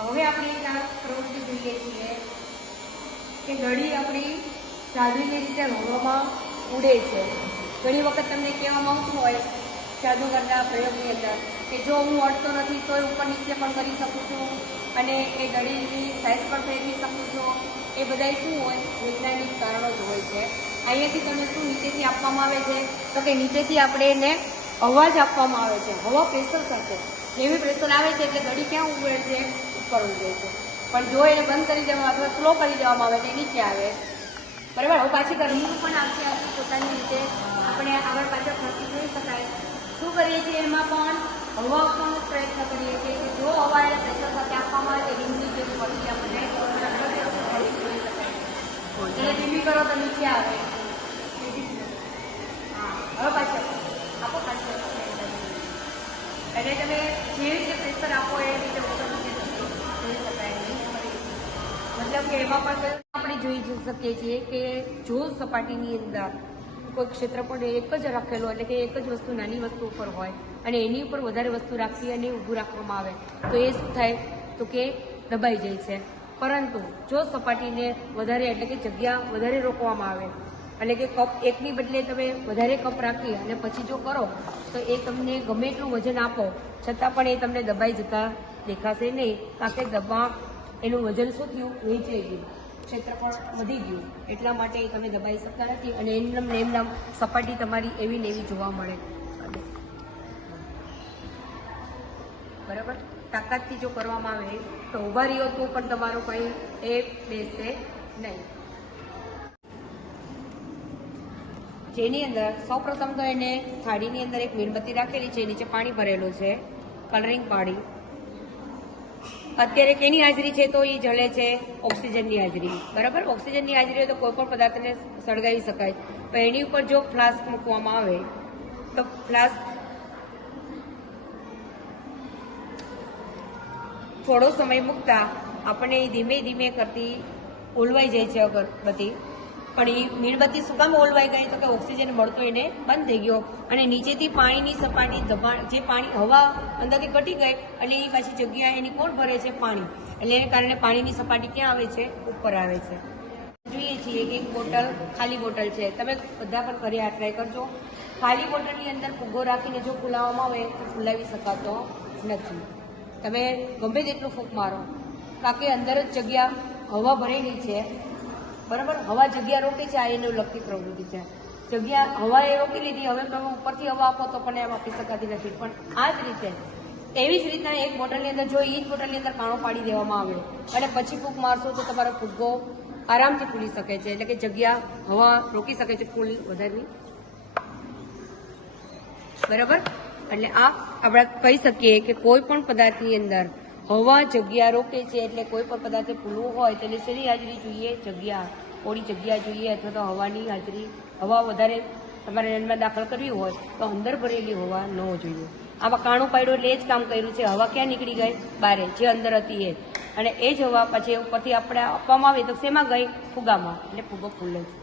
હવે આપણે આ પ્રવૃત્તિ જોઈએ છીએ કે દડી આપણી જાદુની રીતે હવામાં ઉડે છે. ઘણી વખત તમને કહેવામાં આવતું હોય જાદુગરના પ્રયોગની અંદર કે જો હું અડતો નથી તો ઉપર નીચે પણ કરી શકું છું અને એ દડીની સાઇઝ પણ ફેરવી શકું છું. એ બધા શું હોય, વૈજ્ઞાનિક કારણો જ હોય છે. અહીંયાથી તમને શું નીચેથી આપવામાં આવે છે તો કે નીચેથી આપણે એને અવાજ આપવામાં આવે છે. હવા પ્રેશર સાથે એવી પ્રેશર આવે છે એટલે દડી ક્યાં ઉડે છે, ઉપર ઉડે છે. પણ જો એને બંધ કરી દેવામાં અથવા સ્લો કરી દેવામાં આવે તો નીચે આવે. બરાબર. હવે પાછી ગરમીનું પણ આવશે આપણી પોતાની રીતે આપણે આગળ પાછળ ખર્ચી જોઈ શકાય. શું કરીએ છીએ એમાં પણ હવા આપવાનો પ્રયત્ન કરીએ છીએ કે જો હવા એને પ્રેશર સાથે આપવામાં આવે તો રીંગની જેવી પડતી આપણને જોઈ શકાય. એટલે ધીમી કરો તો નીચે આવે. હા, હવે પાછળ આપો પાછળ. એટલે તમે જે રીતે પ્રેશર આપો એ રીતે ઉપર નીચે જોઈ શકાય. મતલબ કે એમાં પણ આપણે જોઈ શકીએ છીએ કે જો સપાટીની અંદર કોઈ ક્ષેત્ર પણ એક જ રાખેલો એટલે કે એક જ વસ્તુ નાની વસ્તુ ઉપર હોય અને એની ઉપર વધારે વસ્તુ રાખી અને ઊભું રાખવામાં આવે તો એ શું થાય તો કે દબાઈ જાય છે. પરંતુ જો સપાટીને વધારે એટલે કે જગ્યા વધારે રોકવામાં આવે એટલે કે કપ એકની બદલે તમે વધારે કપ રાખી અને પછી જો કરો તો એ તમને ગમે એટલું વજન આપો છતાં પણ એ તમને દબાઈ જતા દેખાશે નહીં. કારણ કે દબાણ એનું વજન શું થયું, વેચાઈ ગયું, ક્ષેત્રફળ વધી ગયું. એટલા માટે તમે દબાઈ શકતા નથી અને એમનામ સપાટી તમારી એવી ને એવી જોવા મળે. બરાબર. તાકાતથી જો કરવામાં આવે તો ઉભા રહ્યો તો પણ તમારું કંઈ એ બેસે નહીં. જેની અંદર સૌપ્રથમ તો એને થાળીની અંદર એક મીણબત્તી રાખેલી છે, નીચે પાણી ભરેલું છે, કલરિંગ પાણી. અત્યારે કેની હાજરી છે તો એ જળે છે ઓક્સિજનની હાજરી. બરાબર. ઓક્સિજનની હાજરી હોય તો કોઈ પણ પદાર્થને સળગાવી શકાય. પણ એની ઉપર જો ફ્લાસ્ક મૂકવામાં આવે તો ફ્લાસ્ક થોડો સમય મૂકતા આપણને એ ધીમે ધીમે કરતી ઓલવાઈ જાય છે અગરબત્તી. પણ એ મીણબત્તી શું કામ ઓલવાઈ ગઈ તો કે ઓક્સિજન મળતો એને બંધ થઈ ગયો અને નીચેથી પાણીની સપાટી દબાણ જે પાણી હવા અંદરથી ઘટી ગઈ અને એ પાછી જગ્યા એની કોણ ભરે છે, પાણી. એટલે એને કારણે પાણીની સપાટી ક્યાં આવે છે, ઉપર આવે છે. જોઈએ છીએ કે એક બોટલ ખાલી બોટલ છે. તમે બધા પણ ઘરે આ ટ્રાય કરજો. ખાલી બોટલની અંદર ફુગ્ગો રાખીને જો ફૂલાવવામાં આવે તો ફૂલાવી શકાતો નથી. તમે ગમે તેટલું ફૂંક મારો કારણ કે અંદર જ જગ્યા હવા ભરેલી છે. બરાબર. હવા જગ્યા રોકે છે. આ એનું લગતી પ્રવૃત્તિ છે. જગ્યા હવાએ રોકી લીધી, હવે તમે ઉપરથી હવા આપો તો પણ એમ આપી શકાતી નથી. પણ આ જ રીતે એવી જ રીતના એક બોટલની અંદર જો એ જ બોટલની અંદર કાણો પાડી દેવામાં આવે અને પછી ફૂંક મારશો તો તમારો ફુગ્ગો આરામથી ફૂલી શકે છે. એટલે કે જગ્યા હવા રોકી શકે છે ફૂલ વધારવી. બરાબર. એટલે આ આપણે કહી શકીએ કે કોઈ પણ પદાર્થની અંદર હવા જગ્યા રોકે છે. એટલે કોઈ પણ પદાર્થે ફૂલવું હોય તેને શેની હાજરી જોઈએ, જગ્યા, થોડી જગ્યા જોઈએ અથવા તો હવાની હાજરી. હવા વધારે તમારે એમાં દાખલ કરવી હોય તો અંદર ભરેલી હવા ન જોઈએ. આમાં કાણું પાડ્યું એટલે એ જ કામ કર્યું છે. હવા ક્યાં નીકળી ગઈ, બારે, જે અંદર હતી એ. અને એ જ હવા પછી ઉપરથી આપણે આપવામાં આવે તો શેમાં ગઈ, ફુગામાં, એટલે ફુગ્ગો ફૂલે છે.